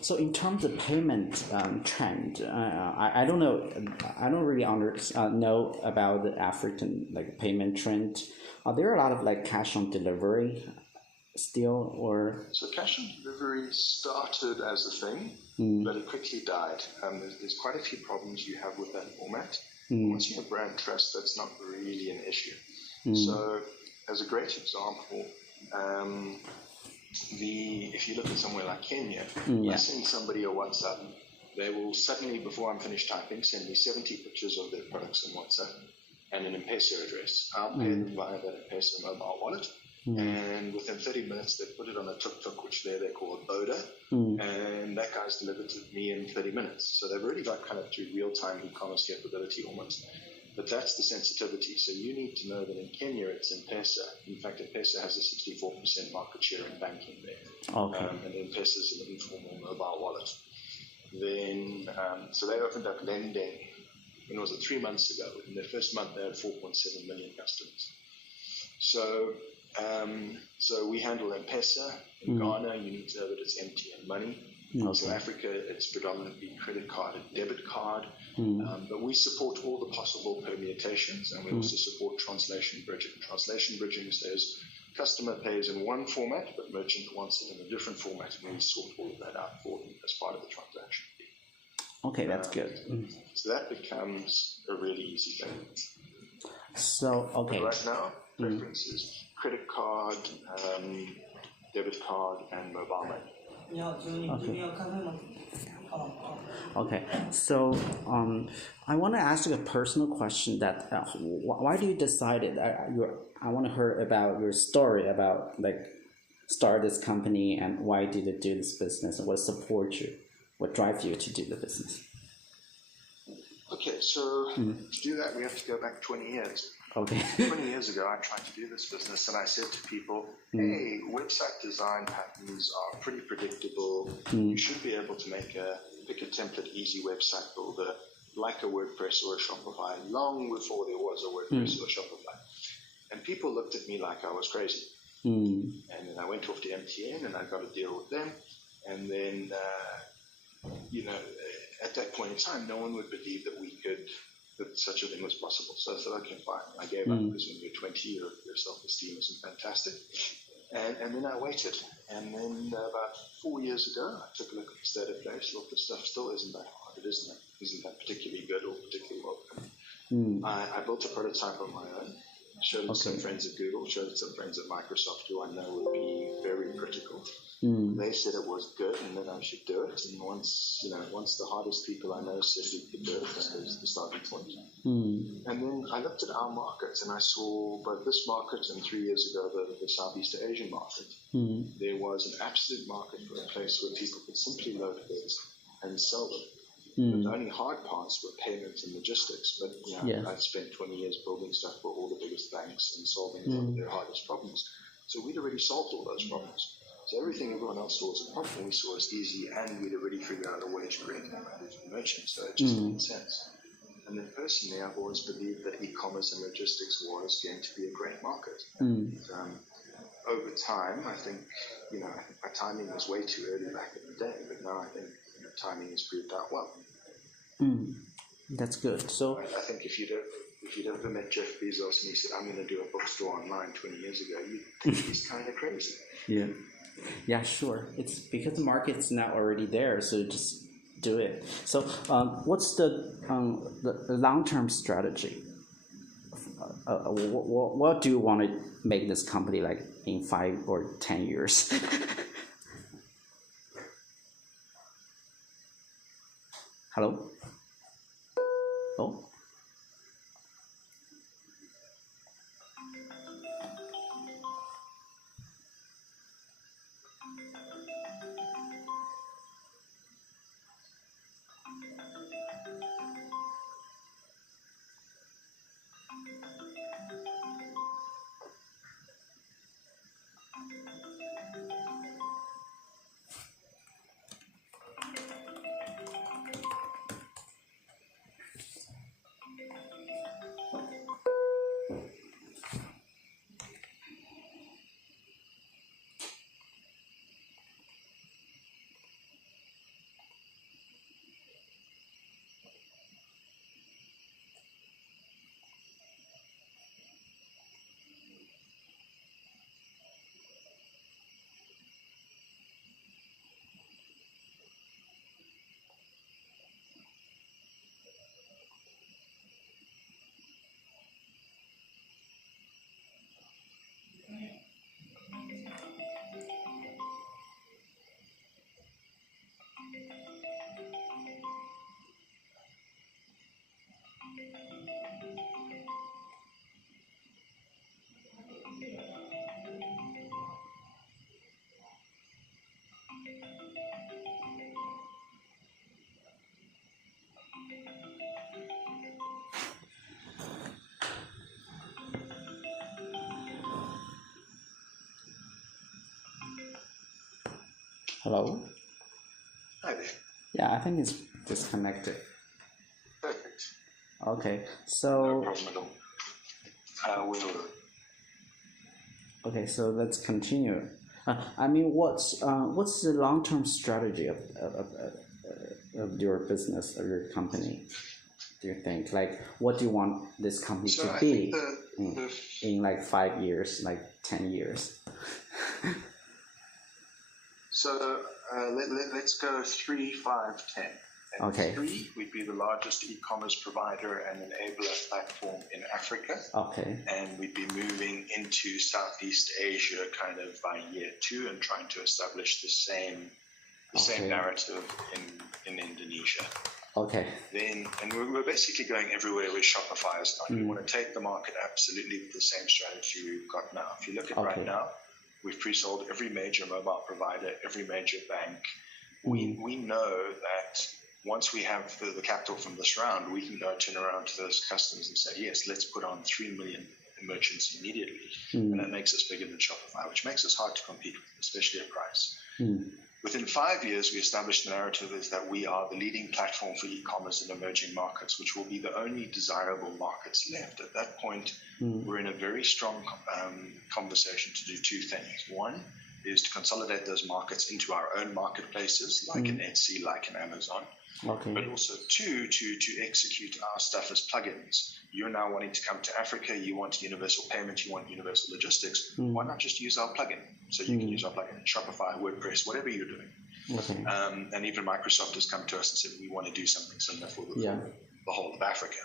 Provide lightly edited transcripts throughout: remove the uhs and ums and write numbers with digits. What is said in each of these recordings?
So in terms of payment trend, I don't know. I don't really know about the African like payment trend. Are there a lot of like cash on delivery still, or? So cash on delivery started as a thing, but it quickly died. There's quite a few problems you have with that format. Once you have brand trust, that's not really an issue. So as a great example, if you look at somewhere like Kenya, I send somebody a WhatsApp, they will suddenly, before I'm finished typing, send me 70 pictures of their products in WhatsApp and an M-Pesa address. I'll pay them via that M-Pesa mobile wallet, and within 30 minutes they put it on a tuk-tuk, which they call a boda, and that guy's delivered to me in 30 minutes. So they've already got kind of to real-time e-commerce capability almost. But that's the sensitivity. So you need to know that in Kenya it's M-Pesa. In fact, M-Pesa has a 64% market share in banking there. Okay. And M-Pesa is an informal mobile wallet. Then, so they opened up lending, when was it, 3 months ago. In their first month, they had 4.7 million customers. So we handle M-Pesa. In Ghana, you need to know that it's MTN Money. Okay. So Africa, it's predominantly credit card and debit card. But we support all the possible permutations, and we also support translation bridging. Translation bridging says customer pays in one format, but merchant wants it in a different format, and we sort all of that out for them as part of the transaction. Okay, that's good. So that becomes a really easy thing. So, okay. But right now, preference is credit card, debit card, and mobile money. Okay, so I want to ask you a personal question that why do you decided I want to hear about your story about like start this company and why did you do this business and what support you, what drives you to do the business? Okay, so to do that we have to go back 20 years. Okay. 20 years ago, I tried to do this business, and I said to people, hey, website design patterns are pretty predictable. You should be able to pick a template, easy website builder, like a WordPress or a Shopify, long before there was a WordPress or a Shopify. And people looked at me like I was crazy. And then I went off to MTN, and I got a deal with them. And then, at that point in time, no one would believe that that such a thing was possible. So I said, okay, fine. I gave up because when you're 20, your self-esteem isn't fantastic. And then I waited. And then about 4 years ago, I took a look at the state of play. Thought this stuff still isn't that hard. It isn't that particularly good or particularly welcome. I built a prototype on my own. Showed it to some friends at Google, showed it to some friends at Microsoft who I know would be very critical. They said it was good and that I should do it. And once the hardest people I know said we could do it, that was the starting point. And then I looked at our market and I saw both this market and 3 years ago the Southeast Asian market. There was an absolute market for a place where people could simply load goods and sell them. But the only hard parts were payments and logistics. But I'd spent 20 years building stuff for all the biggest banks and solving one of their hardest problems. So we'd already solved all those problems. So everything everyone else saw as a problem, we saw as easy, and we'd already figured out a way to create a management merchant. So it just made sense. And then personally, I've always believed that e-commerce and logistics was going to be a great market. And, over time, I think my timing was way too early back in the day, but now I think timing has proved out well. That's good. So I think if you'd ever met Jeff Bezos and he said, I'm going to do a bookstore online 20 years ago, you'd think he's kind of crazy. Yeah, sure. It's because the market's now already there, so just do it. So what's the long-term strategy? What do you want to make this company like in 5 or 10 years? Hello? Oh? Hello? Hi there. Yeah, I think it's disconnected. Perfect. Okay, No so problem at all. okay, so let's continue. I mean, what's the long-term strategy of your business or your company? Do you think, like, what do you want this company So to I be think in like 5 years, like 10 years? So let's go 3, 5, 10. And Okay. 3, we'd be the largest e-commerce provider and enabler platform in Africa. Okay. And we'd be moving into Southeast Asia kind of by year 2 and trying to establish the same narrative in Indonesia. Okay. And we're basically going everywhere where Shopify is not. We want to take the market absolutely with the same strategy we've got now. If you look at right now, we've pre-sold every major mobile provider, every major bank. We know that once we have the capital from this round, we can go turn around to those customers and say, yes, let's put on 3 million merchants immediately. And that makes us bigger than Shopify, which makes us hard to compete with, especially at price. Within 5 years, we established the narrative is that we are the leading platform for e-commerce in emerging markets, which will be the only desirable markets left. At that point, we're in a very strong conversation to do 2 things. One is to consolidate those markets into our own marketplaces, like an Etsy, like an Amazon. Okay. But also 2, to execute our stuff as plugins. You're now wanting to come to Africa, you want universal payment, you want universal logistics. Why not just use our plugin? So you can use our plugin in Shopify, WordPress, whatever you're doing. Okay. And even Microsoft has come to us and said, we want to do something similar for the whole of Africa.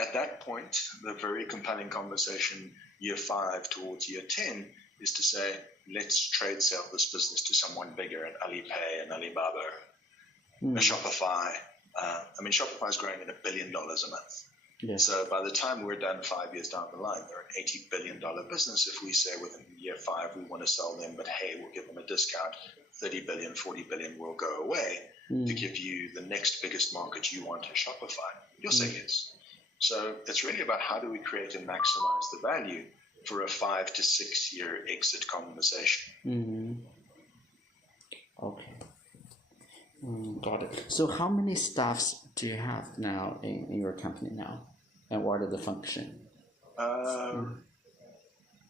At that point, the very compelling conversation, year 5 towards year 10, is to say, let's trade sell this business to someone bigger, an Alipay, an Alibaba, a Shopify. Shopify is growing at $1 billion a month. Yes. So by the time we're done 5 years down the line, they're an $80 billion business. If we say within year 5 we want to sell them, but hey, we'll give them a discount, 30 billion, 40 billion will go away to give you the next biggest market you want to Shopify. You'll say yes. So it's really about how do we create and maximize the value for a 5 to 6 year exit conversation. Okay. Got it. So how many staffs do you have now in your company now? And what are the function?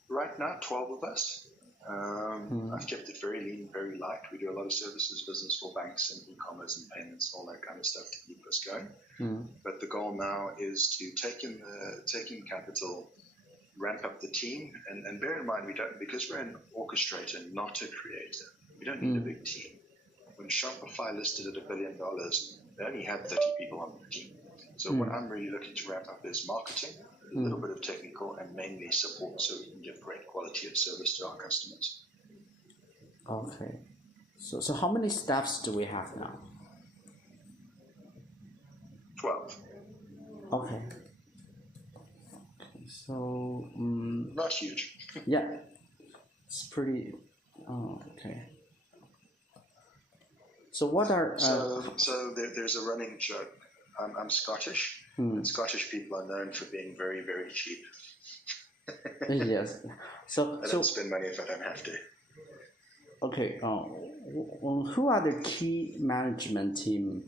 Right now, 12 of us. I've kept it very lean, very light. We do a lot of services business for banks and e-commerce and payments, all that kind of stuff to keep us going. But the goal now is to take in capital, ramp up the team, and bear in mind because we're an orchestrator, not a creator. We don't need a big team. When Shopify listed at $1 billion, they only had 30 people on the team. So what I'm really looking to ramp up is marketing, a little bit of technical, and mainly support so we can give great quality of service to our customers. Okay. So how many staffs do we have now? 12. Okay. So Not huge. yeah, it's pretty. Oh, okay. So what are so there's a running joke. I'm Scottish, and Scottish people are known for being very, very cheap. Yes. So I don't spend money if I don't have to. Okay. Who are the key management team?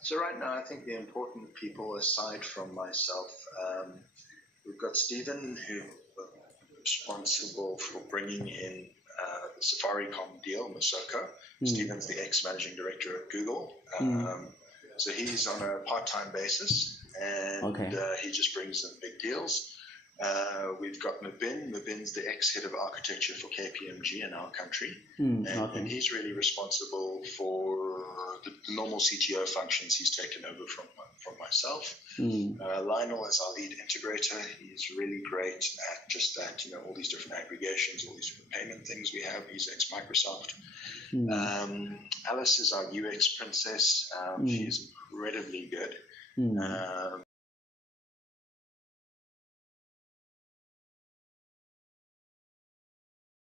So right now, I think the important people, aside from myself, we've got Stephen, who was responsible for bringing in the Safaricom deal, Masoko. Stephen's the ex-managing director at Google. So he's on a part-time basis, and he just brings in big deals. We've got Mabin. Mabin's the ex-head of architecture for KPMG in our country. And he's really responsible for the normal CTO functions he's taken over from myself. Lionel is our lead integrator. He's really great at just that, all these different aggregations, all these different payment things we have. He's ex-Microsoft. Alice is our UX princess. She's incredibly good.